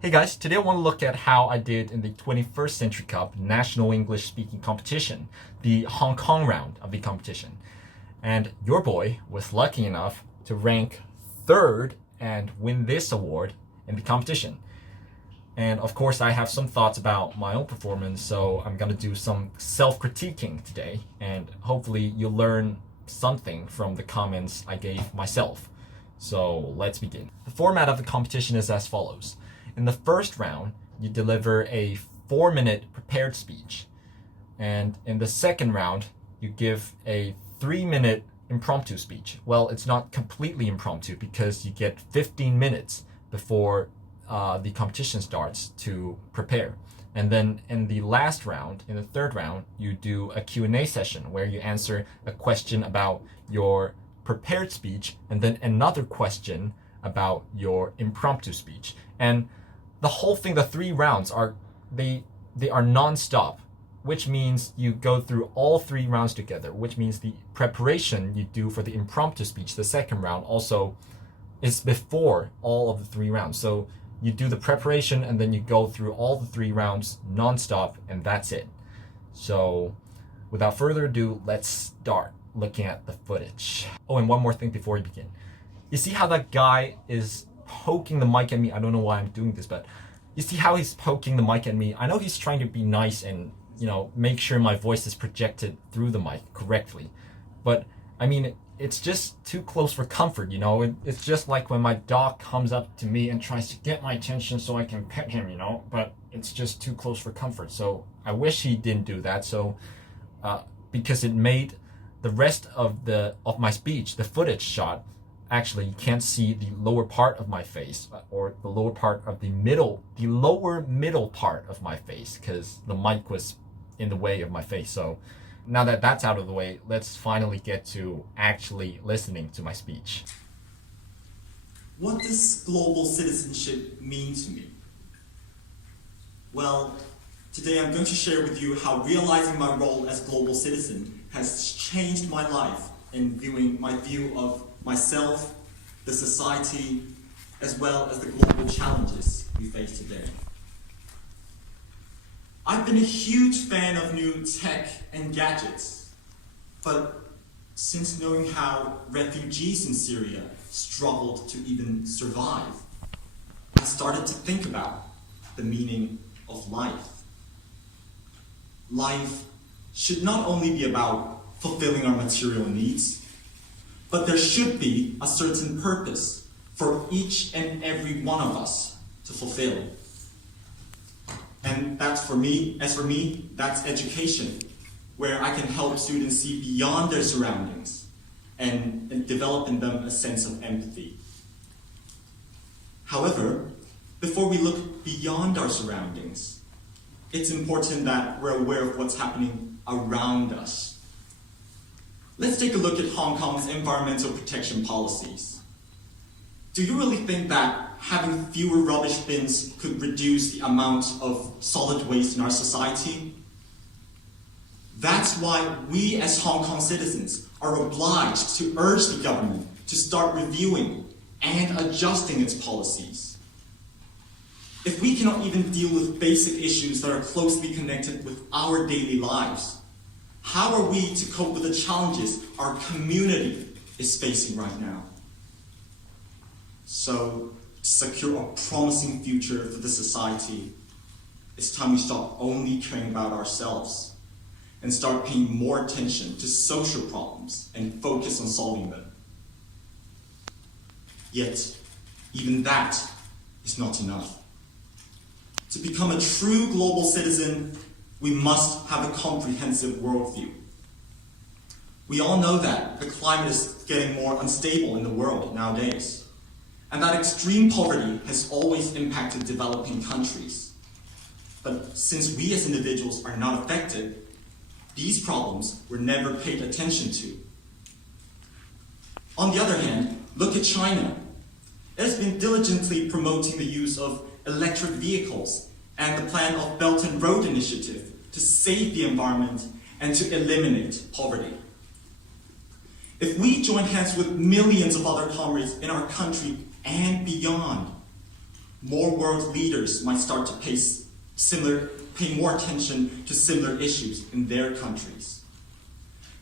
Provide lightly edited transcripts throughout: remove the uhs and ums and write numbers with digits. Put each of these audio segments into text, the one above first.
Hey guys, today I want to look at how I did in the 21st Century Cup National English Speaking Competition, the Hong Kong round of the competition. And your boy was lucky enough to rank third and win this award in the competition. And of course, I have some thoughts about my own performance, so I'm going to do some self-critiquing today, and hopefully you'll learn something from the comments I gave myself. So let's begin. The format of the competition is as follows. In the first round, you deliver a 4-minute prepared speech. And in the second round, you give a 3-minute impromptu speech. Well, it's not completely impromptu because you get 15 minutes before the competition starts to prepare. And then in the last round, in the third round, you do a Q&A session where you answer a question about your prepared speech and then another question about your impromptu speech. And the whole thing, the 3 rounds are non-stop, which means you go through all 3 rounds together, which means the preparation you do for the impromptu speech, the second round, also is before all of the 3 rounds. So you do the preparation and then you go through all the 3 rounds non-stop, and that's it. So without further ado, let's start looking at the footage. Oh, and one more thing before we begin. You see how that guy is poking the mic at me? I don't know why I'm doing this, but you see how he's poking the mic at me? I know he's trying to be nice and, make sure my voice is projected through the mic correctly. But I mean, it's just too close for comfort, It's just like when my dog comes up to me and tries to get my attention so I can pet him, But it's just too close for comfort. So I wish he didn't do that. So because it made the rest of my speech, the footage shot, actually you can't see the lower part of my face or the lower part of the lower middle part of my face because the mic was in the way of my face. So now that that's out of the way, let's finally get to actually listening to my speech. What does global citizenship mean to me? Well, today I'm going to share with you how realizing my role as global citizen has changed my life in viewing my view of myself, the society, as well as the global challenges we face today. I've been a huge fan of new tech and gadgets, but since knowing how refugees in Syria struggled to even survive, I started to think about the meaning of life. Life should not only be about fulfilling our material needs, but there should be a certain purpose for each and every one of us to fulfill. And that's for me, that's education, where I can help students see beyond their surroundings and develop in them a sense of empathy. However, before we look beyond our surroundings, it's important that we're aware of what's happening around us. Let's take a look at Hong Kong's environmental protection policies. Do you really think that having fewer rubbish bins could reduce the amount of solid waste in our society? That's why we as Hong Kong citizens are obliged to urge the government to start reviewing and adjusting its policies. If we cannot even deal with basic issues that are closely connected with our daily lives, how are we to cope with the challenges our community is facing right now? So, to secure a promising future for the society, it's time we stop only caring about ourselves and start paying more attention to social problems and focus on solving them. Yet, even that is not enough. To become a true global citizen, we must have a comprehensive worldview. We all know that the climate is getting more unstable in the world nowadays, and that extreme poverty has always impacted developing countries. But since we as individuals are not affected, these problems were never paid attention to. On the other hand, look at China. It has been diligently promoting the use of electric vehicles and the plan of Belt and Road Initiative to save the environment and to eliminate poverty. If we join hands with millions of other comrades in our country and beyond, more world leaders might start to pay more attention to similar issues in their countries.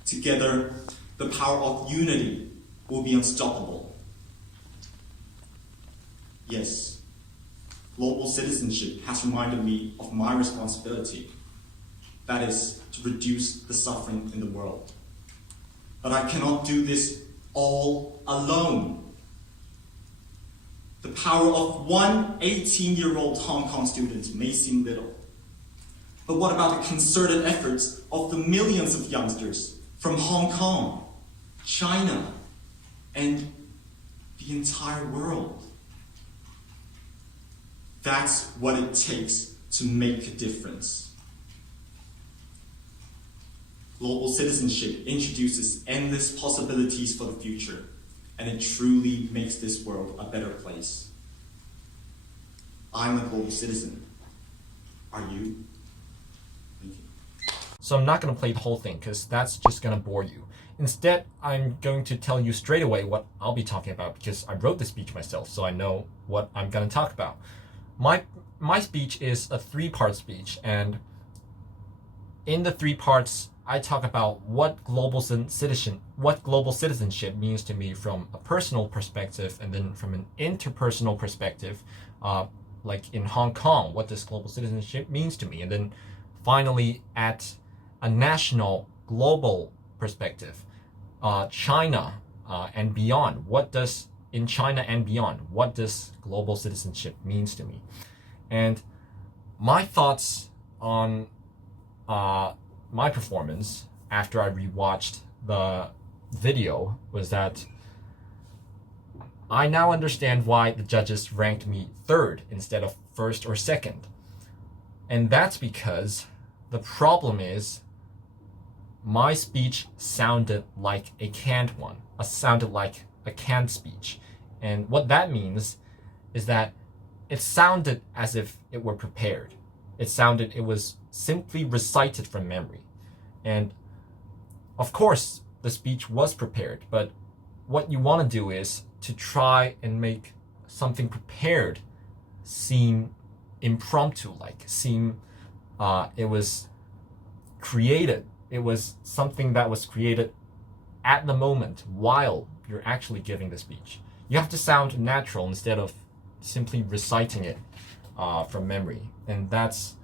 Together, the power of unity will be unstoppable. Yes, global citizenship has reminded me of my responsibility. That is, to reduce the suffering in the world. But I cannot do this all alone. The power of one 18-year-old Hong Kong student may seem little. But what about the concerted efforts of the millions of youngsters from Hong Kong, China, and the entire world? That's what it takes to make a difference. Global citizenship introduces endless possibilities for the future, and it truly makes this world a better place. I'm a global citizen. Are you? Thank you. So I'm not going to play the whole thing because that's just going to bore you. Instead, I'm going to tell you straight away what I'll be talking about because I wrote the speech myself, so I know what I'm going to talk about. My speech is a 3-part speech, and in the 3 parts, I talk about what global citizenship means to me from a personal perspective, and then from an interpersonal perspective, like in Hong Kong, what does global citizenship means to me, and then finally at a national, global perspective, China and beyond. In China and beyond, what does global citizenship means to me? And my thoughts on my performance after I rewatched the video was that I now understand why the judges ranked me 3rd instead of 1st or 2nd. And that's because the problem is my speech sounded like a canned one. Sounded like a canned speech. And what that means is that it sounded as if it were prepared. It was simply recited from memory. And of course, the speech was prepared, but what you want to do is to try and make something prepared seem impromptu, it was created. It was something that was created at the moment while you're actually giving the speech. You have to sound natural instead of simply reciting it from memory. And that's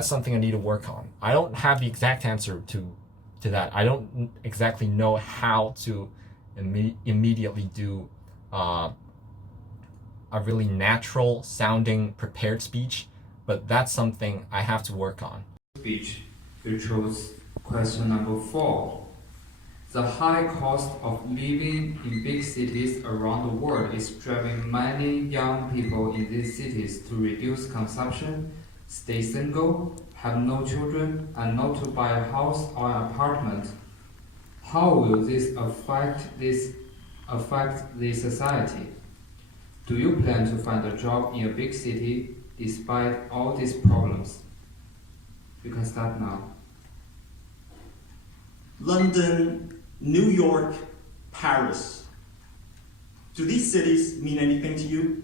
something I need to work on. I don't have the exact answer to that. I don't exactly know how to immediately do a really natural sounding prepared speech, but that's something I have to work on. Speech, you chose question number 4. The high cost of living in big cities around the world is driving many young people in these cities to reduce consumption, stay single, have no children, and not to buy a house or an apartment. How will this affect the society? Do you plan to find a job in a big city despite all these problems? You can start now. London, New York, Paris. Do these cities mean anything to you?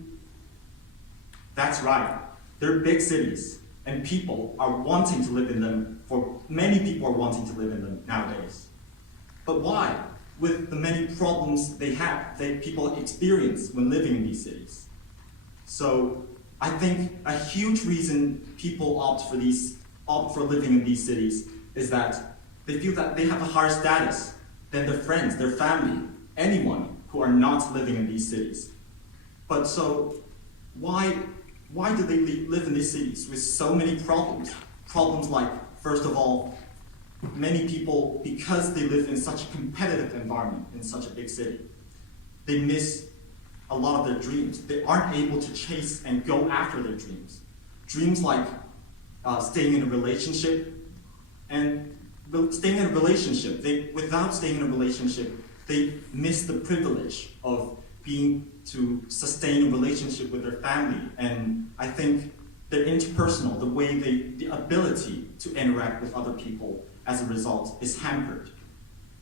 That's right. They're big cities, and people are wanting to live in them. Many people are wanting to live in them nowadays. But why? With the many problems people experience when living in these cities. So I think a huge reason people opt for living in these cities is that they feel that they have a higher status than their friends, their family, anyone who are not living in these cities. But so why do they live in these cities with so many problems? Problems like, first of all, many people, because they live in such a competitive environment in such a big city, they miss a lot of their dreams. They aren't able to chase and go after their dreams. Dreams like staying in a relationship, and staying in a relationship, without staying in a relationship, they miss the privilege of being to sustain a relationship with their family. And I think their interpersonal, the ability to interact with other people as a result is hampered.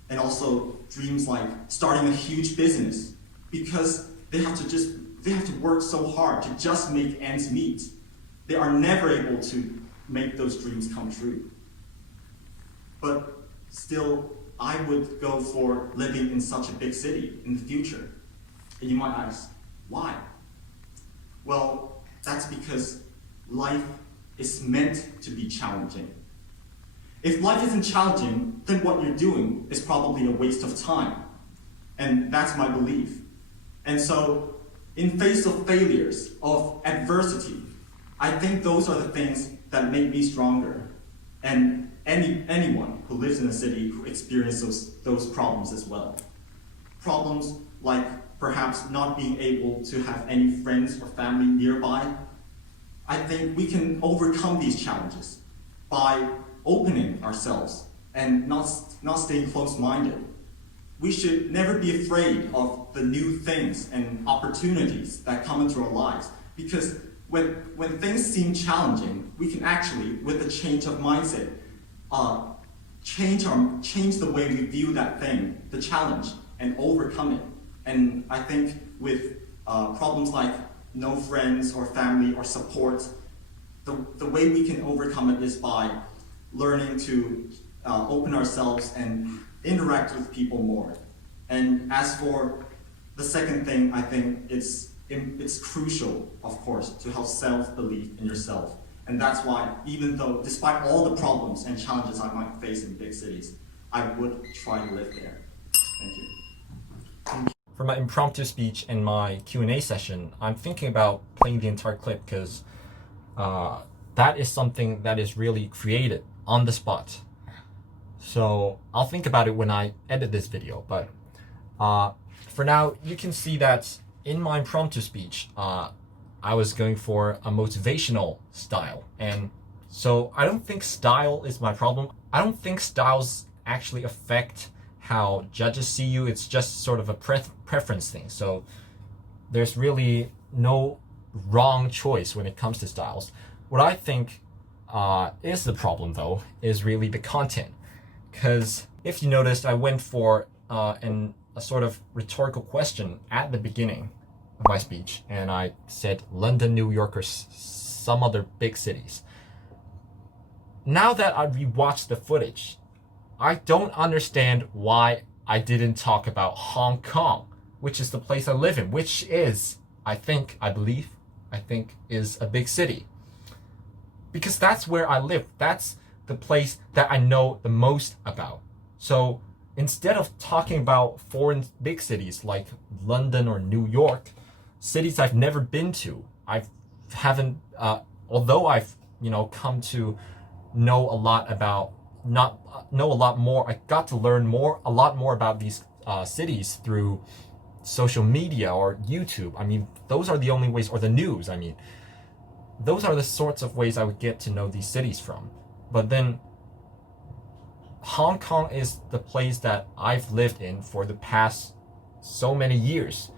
And also dreams like starting a huge business, because they have to just they have to work so hard to just make ends meet. They are never able to make those dreams come true. But still, I would go for living in such a big city in the future. And you might ask, why? Well, that's because life is meant to be challenging. If life isn't challenging, then what you're doing is probably a waste of time. And that's my belief. And so, in face of failures, of adversity, I think those are the things that make me stronger. And anyone who lives in a city who experiences those problems as well. Problems like perhaps not being able to have any friends or family nearby. I think we can overcome these challenges by opening ourselves and not staying close-minded. We should never be afraid of the new things and opportunities that come into our lives, because when things seem challenging, we can actually, with a change of mindset, change the way we view that thing, the challenge, and overcome it. And I think with problems like no friends or family or support, the way we can overcome it is by learning to open ourselves and interact with people more. And as for the second thing, I think it's crucial, of course, to have self-belief in yourself. And that's why, even though, despite all the problems and challenges I might face in big cities, I would try to live there. Thank you. For my impromptu speech and my Q&A session, I'm thinking about playing the entire clip because that is something that is really created on the spot. So I'll think about it when I edit this video. But for now, you can see that in my impromptu speech, I was going for a motivational style. And so I don't think style is my problem. I don't think styles actually affect how judges see you. It's just sort of a preference thing. So there's really no wrong choice when it comes to styles. What I think is the problem, though, is really the content. Because if you noticed, I went for a sort of rhetorical question at the beginning of my speech, and I said London, New York, or some other big cities. Now that I rewatched the footage, I don't understand why I didn't talk about Hong Kong, which is the place I live in, which is, I believe, is a big city. Because that's where I live. That's the place that I know the most about. So instead of talking about foreign big cities like London or New York, cities I've never been to, although I've come to know a lot more. I got to learn a lot more about these cities through social media or YouTube. I mean, those are the only ways, or the news. I mean, those are the sorts of ways I would get to know these cities from. But then Hong Kong is the place that I've lived in for the past so many years.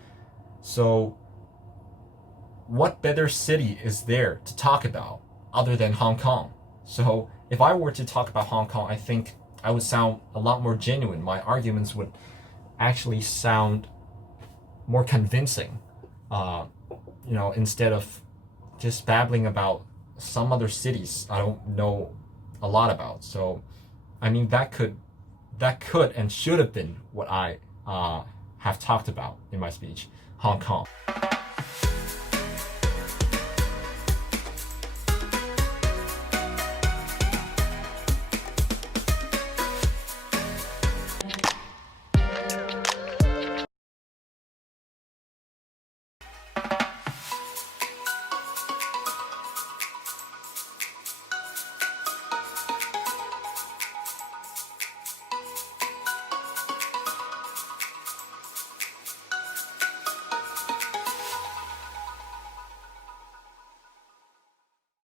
So what better city is there to talk about other than Hong Kong? So if I were to talk about Hong Kong, I think I would sound a lot more genuine. My arguments would actually sound more convincing, instead of just babbling about some other cities I don't know a lot about. So, I mean, that could and should have been what I have talked about in my speech, Hong Kong.